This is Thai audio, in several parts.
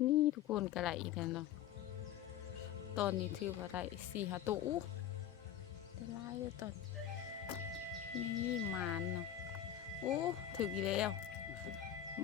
นี่ทุกคนกระไรอีกแล้วเนาะตอนนี้ถือว่าได้สี่หาตัวอู้ได้หลายเลยตอนนี่มานเนาะโอ้ถึกอีกแล้ว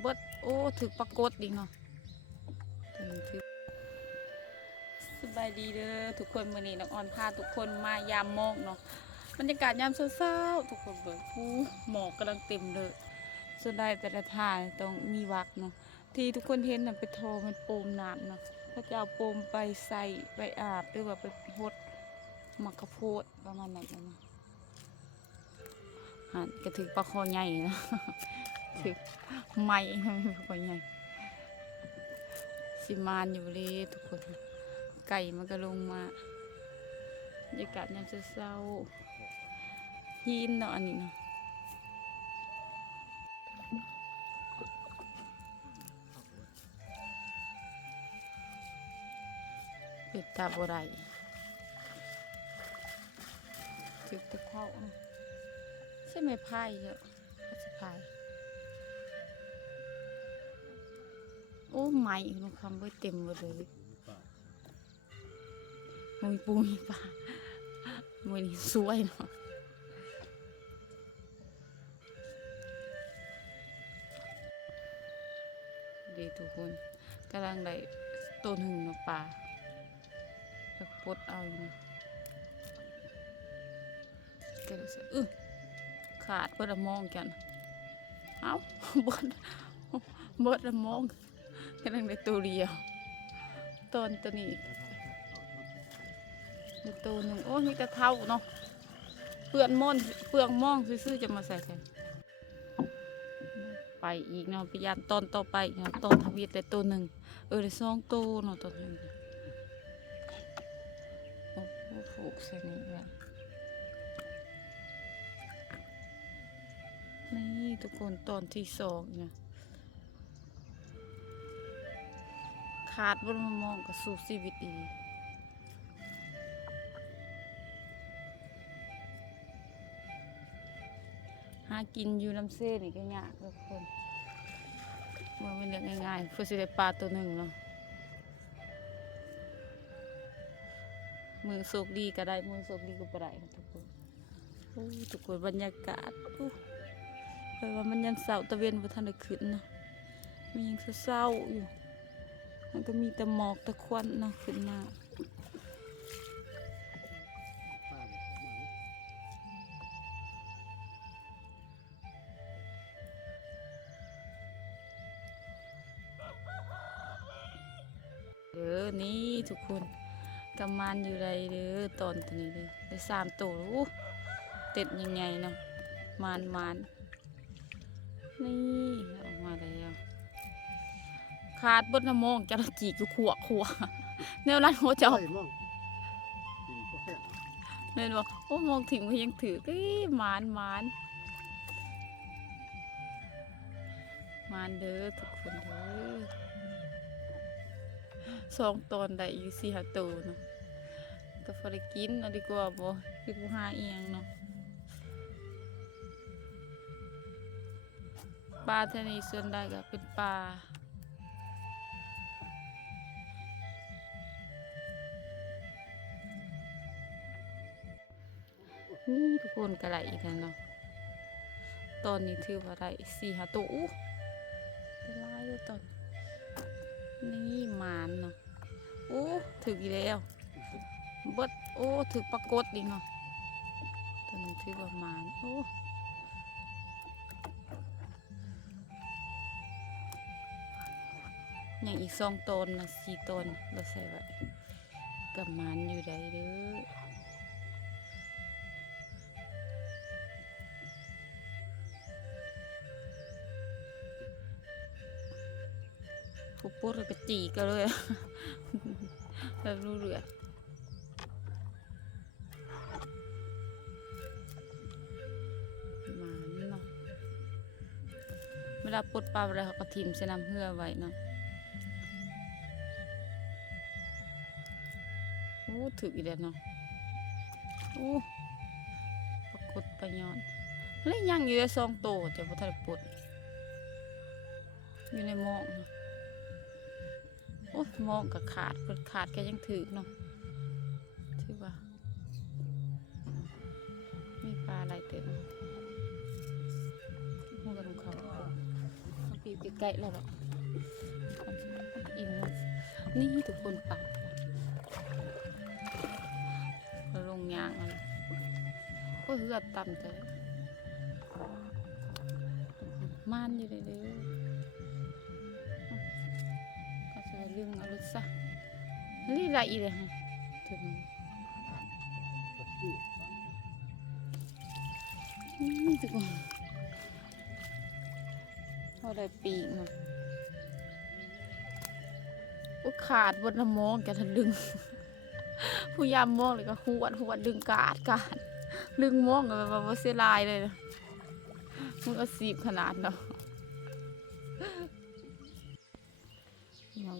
เบิดโอ้ถึกปรากฏดิเนาะตอนนี้ถือสบายดีเด้อทุกคนมื้อนี้น้องออนพาทุกคนมายามหมอกเนาะบรรยากาศยามเช้าๆทุกคนเบิดผู้หมอกกำลังเต็มเลย ส่วนได้แต่ละท่าต้องมีวักเนาะที่ทุกคนเห็นน่ะเป็นโทมันโปมน้ำเนาะเขาจะเอาโปมไปใส่ไปอาบหรือว่าไปพดมักกะโพดประมาณนั้นนะหันกระถือปลาคอใหญ่นะถือไม้ปลาคอใหญ่สิมานอยู่เลยทุกคน ไก่มันก็ลงมาบรรยากาศยามเช้าหินเนาะอันนี้เนาะ เป็ดตาบไรถึกตะเข้าใช่ไหมพายเยอะก็จะพายโอ้ไม้มันคำไว้เต็มหมดเลยมีปูมีปลามือนี้สวยเนาะดีทุกคนกำลังได้ต้นหนึ่งเนาะปลา จะปลดเอาอยู่นะก็เลยสิอึขาดเพื่อมองกันเอ้าบดบดมองกำลังได้ตัวเดียวตอนตัวนี้มีตัวหนึ่งโอ้มีกระเท่าเนาะเปลือนม่อนเปลืองมองซื่อๆจะมาใส่ใส่ไปอีกเนาะพยายามตอนต่อไปเนาะตอนทวีตแต่ตัวหนึ่งเออได้สองตัวเนาะตอนนี้โกใส่นี่เลยนี่ทุกคนตอนที่สองเนี่ยขาดบนมามองกับสู่ชีวิตีหากินอยู่น้ำเส้นี่ก็ยากทุกคนมันเป็นเรื่องง่ายๆเพื่อสิได้ปลาตัวหนึ่งเนาะ มือโศกดีก็ได้มือโศกดีก็บ่ได้นะทุกคนโอ้ทุกคนบรรยากาศโอ้แปว่ามันยังเสาตะเวนบ่ทันได้ขึ้นนะมันยังเศร้าอยู่มันก็มีแต่หมอกต่ควันนาะขึ้นมาเด้อนี่ทุกคน กำมันอยู่ไรเด้อตอนตัวนี้เลยได้สามตัวอู้เต็ดยังไงเนาะมานมานนี่ออกมาแล้วขาดบนน้ำมองจะจีกอยู่ขวขวแนวนั้นหัวเจ้าไอ้มั่งกินก็แห้งเนบอกโอ้มองถึงมันยังถือเอ้ยหมานหมานหมานเด้อทุกคนเด้อ สองตอนได้อยู่สี่ห้าตัวเนาะก็พอได้กินเอาดีกว่าบ่คือกูหาเอียงเนาะปลาเท่านี้ส่วนได้ก็เป็นปลานี่ทุกคนกระไรอีกแล้วเนาะตอนนี้ถือว่าได้สี่หาตัว นี่มานเนาะโอ้ถึกอีแล้วเบิดโอ้ถึกปรากฏดิเนาะตอนนี้ถือว่ามานโอ้ยังอีกสองตนนะสี่ตนเราใส่ไว้กับมานอยู่ใดเด้อ ผู้พูดแล้วก็จีกันเลยแบบรู้เรื่องมาเนาะเวลาปลดปลาอะไรเขาก็ทิมใส่น้ำเหือไว้เนาะโอ้ถึกอีกแล้วเนาะโอ้ปรากฏปย้อนแล้วยังอยู่ได้สองโตวแต่พอทันได้ปลดอยู่ในหมองนะ อ้มองก็ขาดเปิดขาดก็ยังถือเนาะถือว่า มีปลาอะไรเต็มหัวกระดูกเขาเอาปีบใกล้ๆแล้วหรอกอิ่มนี่ทุกคนปลาเราลงยางมันก็เหือดต่ำใจมันอยู่เลย ยขาดบนน้ำมองแกทันดึงผู้ยามมองเลยก็หวดหวดดึงกาดกาดดึงมองกันแบบว่าเสียลายเลยนะมึงเอาสีบขนาดเนาะ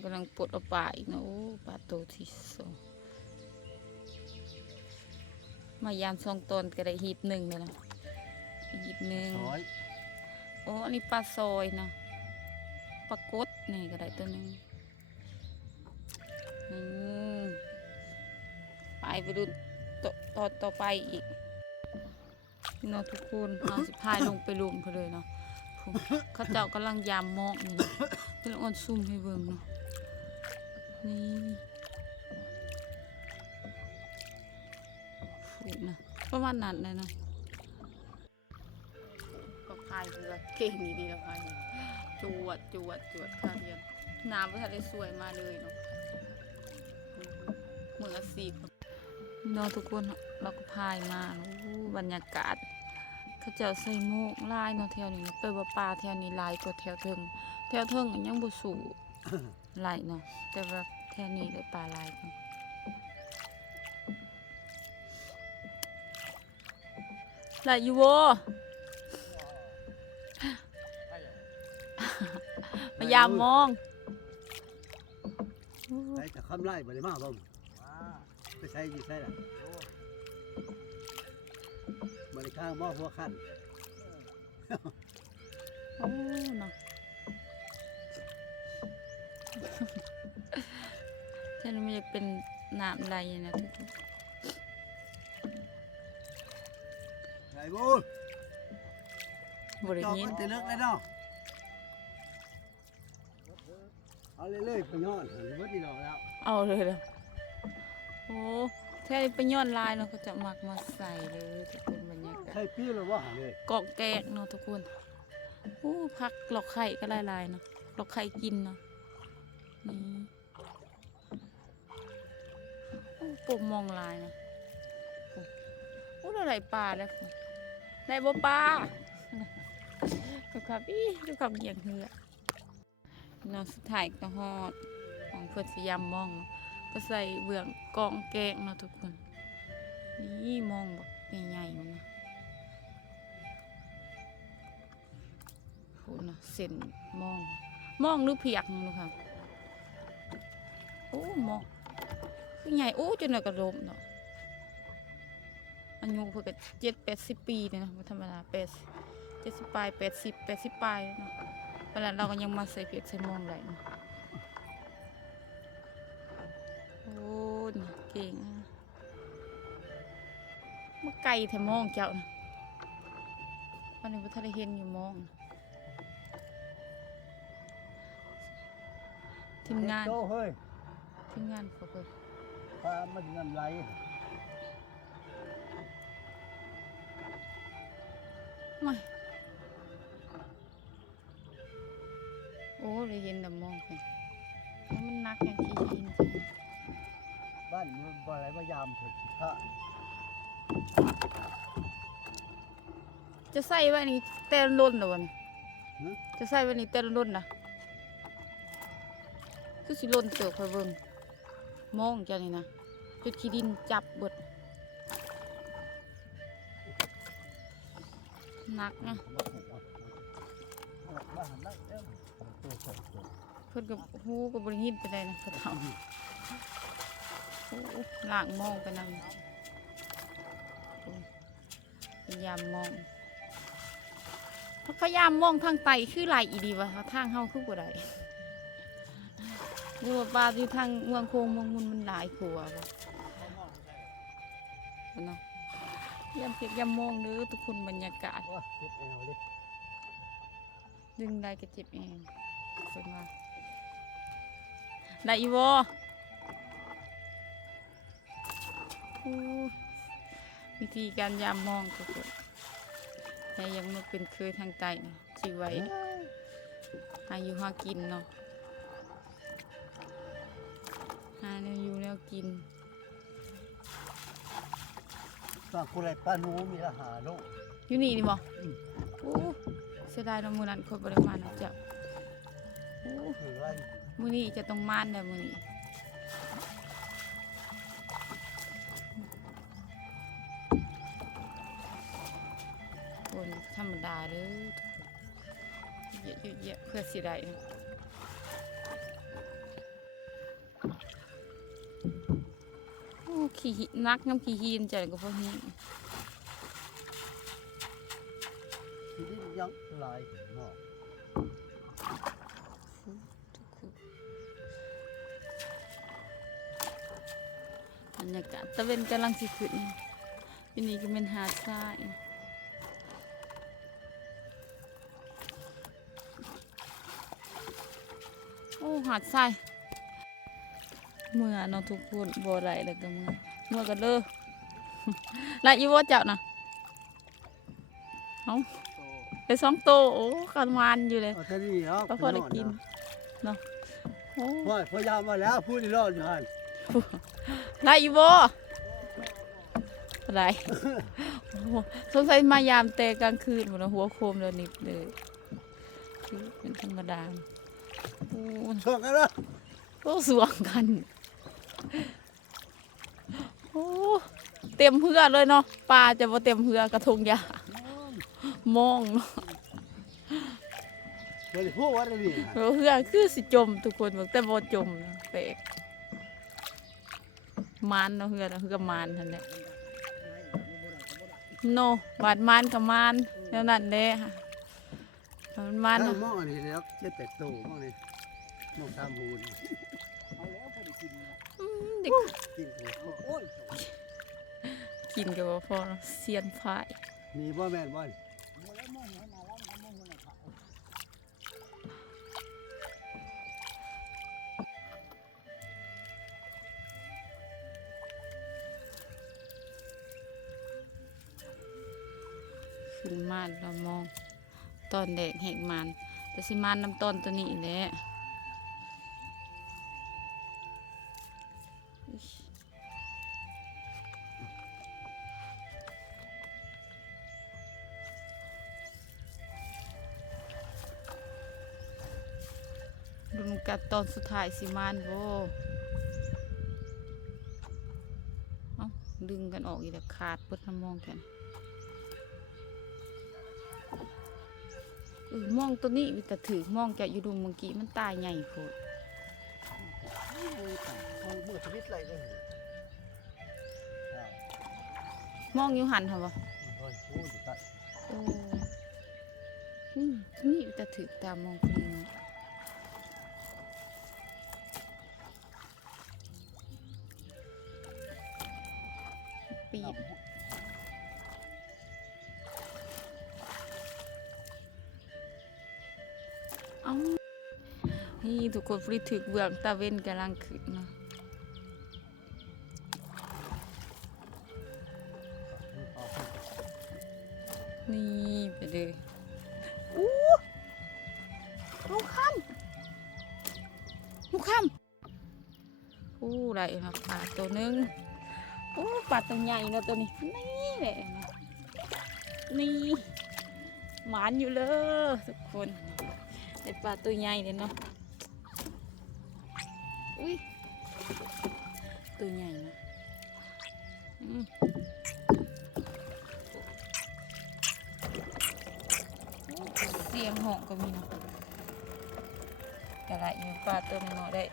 กำลังปลดเอาปลาอีกนะโอ้ปลาโตที่สองมายามสองตนก็ได้หีบหนึ่งเลยนะอีกหนึ่งซอยโอ้อันนี้ปลาซอยนะปลากดนี่ก็ได้ตัวหนึ่งอืมไปไปดูตตอนต่อไปอีกพี่น้องทุกคนเอาสิพายลงไปลุมเขาเลยเนาะผมเขาเจ้ากำลังยามมอกนี่นะเป็นอ่อนซุ่มให้เบิ่งเนาะ นี่ฟูนะประมาณนั้นเลยเนาะก็พายเรือเก่งดีๆแล้วพายจวดจวดจวดค่ะเรียนน้ำก็ทะเลสวยมาเลยเนาะเหมือนสีเนาะทุกคนเราก็พายมาโอ้บรรยากาศเขาเจ้าใส่โมกลายเนาะแถวนี้เปิดว่ปลาแถวนี้ลายกว่าแถวเทิงแถวเทิงยังบ่สูหลเนาะแต่ว่า แถวนี้ได้ปลาหลายกันหลายอยู่บ่พยายามมองใช้แต่คำไล่บ่ได้มาบ่ไปใช้อยู่ใช่ล่ะบ่ได้ข้างหม้อหัวขั้นโอ้เนาะ ฉันไม่อยากเป็นน้ำไหลนะทุกคนไอ้บูบริจอบยินมันจะเลิกเลยเนาะเอาเรื่อยๆไปย้อนหันเบิดอีดอกแล้วเอาเลยเหรอโอ้แท้เป็นย้อนลายเนาะเขาจะมักมาใส่เลยทุกคนบรรยากาศใช่พี่หรือว่าหันเลยกอกแกกเนาะทุกคนโอ้พักหลอกไข่ก็ลายๆเนาะหลอกไข่กินเนาะนี่ โอ้ปมมองลายนะโอ้โอ้อะไรปลาแล้วคุณได้บ่ปลาดูครับอีดูครับเหยียงเหือน้องสุดท้ายก็ฮอดของเพื่อนสยามมองก็ใส่เบื้องกองแกงเนาะทุกคน นี่มองแบบใหญ่ๆมันนะพูดนะเส้นมอง มองหรือเพียกนี่ลูกค่ะโอ้มอง คือใหญ่โอ้จนหน่อยกระโดมเนาะอายุเพิ่นก็เจ็ดแปดสิบปีเลยนะบ่ธรรมดาแปดเจ็ดสิบปลายแปดสิบแปดสิบปลายเนาะเวลาเราก็ยังมาใส่เพียกใส่มองได้เนาะโอ้นี่เก่งอะมาไกลแท้มองเจ้านะวันนี้พ่ทันได้เห็นอยู่มองทีมงานโตเฮ้ยทีมงานเขาก็ ปลามันเงินไหลไม่โอ้เลยเห็นแต่มองไปแล้วมันนักอย่างที่ยินจังบ้านมันบ่อะไรมายามเถิดสิท่าจะใส่ไว้นี่เต้นล้นเหรอวะนี่หึจะใส่ไว้นี่เต้นล้นนะคือสิล้นเติบคอยเบิ่งมองจ้ะนี่นะ จุดขี้ดินจับเบิดหนักนะเอาเอนไงเพิ่นกับฮู้กับบริหินไปได้นะเขาทำโอ้ล่างมองไปนั่นโอ้พยายามมองพยายามมองทางไตคือไหลอีดีวะทางเฮาคือบ่ได้หรือว่าปลาอยู่ทางเมืองโคงเมืองมุนมันหลายกว่าบ่เนาะยามเก็บยามมองเด้อทุกคนบรรยากาศว่าเก็บเอาเลยดึงได้ก็เจ็บเองเพิ่นว่าได้อีบ่โอ้วิธีการยามมองทุกคนแต่ยังไม่เป็นเคยทางใจนี่สิไว้หาอยู่หากินเนาะหาแนวอยู่แนวกิน ตอนกูไรป้าหนูมีละหาโลก อยู่นี่นี่บ่อืม โอ้เสียดายเนาะมื้อนั้นคนบ่ได้มานะเจ้าโอ้ถือไรมื้อนี้จะต้องมานได้อมื้อนี้คนธรรมดาเด้อเยอะๆเยอะๆเพื่อสิได้นะ ขี้นักน้ำขี้หินจังก็พอหินทีนี้ยังลายหมอกบรรยากาศตะเวนกำลังสิขึ้นที่นี่ก็เป็นหาดทรายโอ้หาดทราย เมื่อเนาะทุกคนบ่ไรแล้วก็เมื่อเมื่อกันเด้อละอีว่าเจ้านะเอาไปสองโตวโอ้กันวานอยู่เลยเอาแต่นี่เนาะก็พอได้กินเนาะโอ้ว่าพยายามมาแล้วพูดอีกรอบอยู่หันไรอีโบอะไรโอ้โหสงสัยมายามแต่กลางคืนหมดแล้วหัวโคมแล้วนิดเลยคือเป็นธรรมดาโอ้ช่วงกันละโหสวงกัน โอ้เต็มเหือเลยเนาะปลาจะมาเต็มเหือกระทงยามองเนาะเดี๋ยวพูดว่าอะไรนี่แล้วเหือคือสิจมทุกคนบอกแต่บ่จมนะแปลกมานเนาะเหือเนาะเหือมานทันแหละโนบาดมานกับมานแล้วนั่นแหละค่ะมันมานนั่เนาะงมองอันนี้แล้วเจ็ดแปดตัวมองนี่มองตามหูนอืมเด็กกินหัวโอ้ยกินกับว่าพอเนาะเซียนพายมีบ่แม่นบ่ขึ้นมานเรามอง ตอนแดกแหกมันแต่สิมานน้ำต้นตัวนี้แหละ กัดตอนสุดท้ายสิมานโบเอ้าดึงกันออกอีกแล้วขาดเปิดน้ำมองกันเออมองตัวนี้มีแต่ถือมองแกะอยู่ดูเมื่อกี้มันตายใหญ่โพดมันมือชีวิตอะไรเลยมองอยู่หันเหรอวะโอ้ยพูดตัดโอ้นี่ตัวนี้มีแต่ถือตามองคนนี้ นี่ทุกคนฟรีถึกเบื้องตาเว้นกำลังขึ้นเนาะนี่ไปเลยอู้ลูกคำลูกคำอู้ไรมาปลาตัวหนึงอู้ปลาตัวใหญ่เนาะตัวนี้ นี่แหละเนาะนี่หมานอยู่เลยทุกคนได้ปลาตัวใหญ่เลยเนาะ อุ้ย ตัวใหญ่นะเสียงหองก็มีนะกระไรอยู่ปลาตัวน้อยได้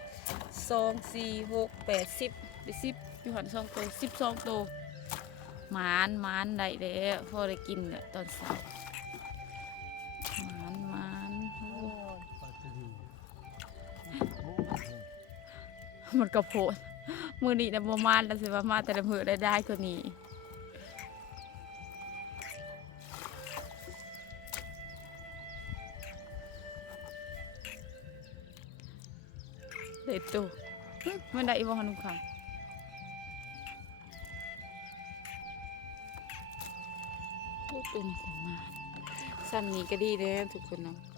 สองสี่หกแปดสิบได้สิบอยู่หันสองตัวสิบสองตัวหมานหมานได้แล้วพอได้กินแหละตอนเช้า มันกระโพดมือนี้นะบ่มานแล้วสิว่ามาแต่ละมือได้ได้กว่านี้เลยตู้หึมันได้อีบ่ฮะนุ่มค่ะโอ้ตุ่มสมานซ้ำนี้ก็ดีแล้วทุกคนเนาะ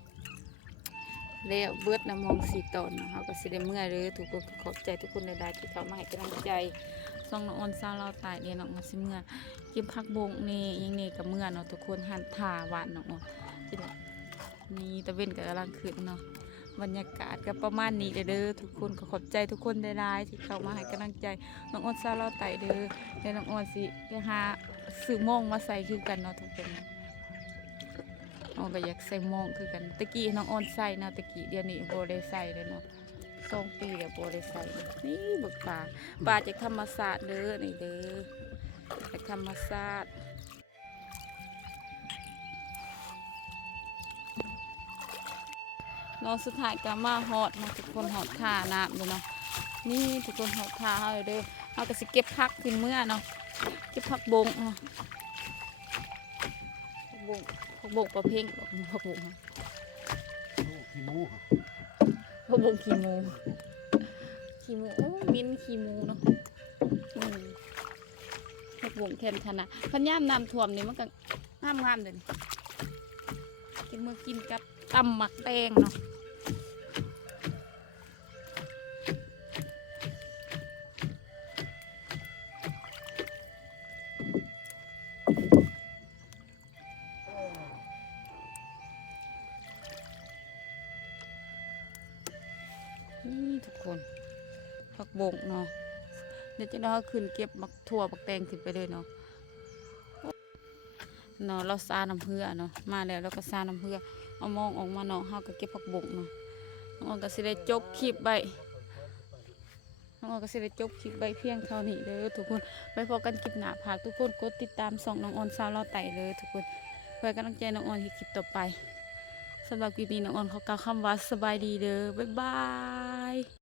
แล้วเบิดน้ำมองสีตอนเนาะเขาก็สิได้เมื่อเลยทุกคนขอบใจทุกคนในดที่เขามาให้กำลังใจซองน้องออนซาเราตายเนี่ยน้องมาสิเมื่อเก็บผักบงนี่ยังนี่กับเมื่อเนาะทุกคนหันถ่าหวานน้องออนจิละนี่ตะเวนกับกำลังขึ้นเนาะบรรยากาศก็ประมาณนี้เด้อเดอทุกคนขอบใจทุกคนได้ได้ที่เข้ามาให้กำลังใจน้องออนซาเราตายเด้อแล้วน้องออนสิไปหาซื้อมงมาใส่คือกันเนาะทุกคน น้องก็อยากใส่มองคือกันตะกี้น้องออนใส่เนาะตะกี้เดี๋ยวนี้โบได้ใส่เลยเนาะสองปีแล้วโบได้ใส่นี่บึกปลาปลาจากธรรมศาสตร์เด้อนี่เด้อจากธรรมศาสตร์น้องสุดท้ายก็มาหอดมาทุกคนหอดท่าน้ำเลยเนาะนี่ทุกคนหอดท่าเฮาเลยเด้อเฮาก็สิเก็บผักขึ้นเมื่อเนาะเก็บผักบงเนาะบง พวกบกประเพ่งพวกบกลูกขี้มูพวกบกขี้มูขี้มูโอ้มินขี้มูเนาะอืมพวกบกแทนธนาพันย่ามน้ำท่วมนี่มันก็งามงามเลยกินมือกินกับตำหมักแตงเนาะ นี่ทุกคนผักบงเนาะเดี๋ยวจะได้เอาขึ้นเก็บมักถั่วมักแตงขึ้นไปเลยเนาะเนาะเราซาน้ำเพื่อเนาะมาแล้วเราก็ซาน้ำเพื่อเอามองออกมาเนาะเฮาก็เก็บผักบงเนาะน้องออนก็สิได้จบคลิปไปน้องออนก็สิได้จบคลิปไปเพียงเท่านี้เด้อทุกคนไว้พอกันคลิปหน้าฝากทุกคนกดติดตามส่องน้องออนซาวเราไต่เลยทุกคนเพื่อกำลังใจน้องออนที่คลิปต่อไปสำหรับคลิปนี้น้องออนเขากล่าวคำว่าสบายดีเด้อบ๊ายบาย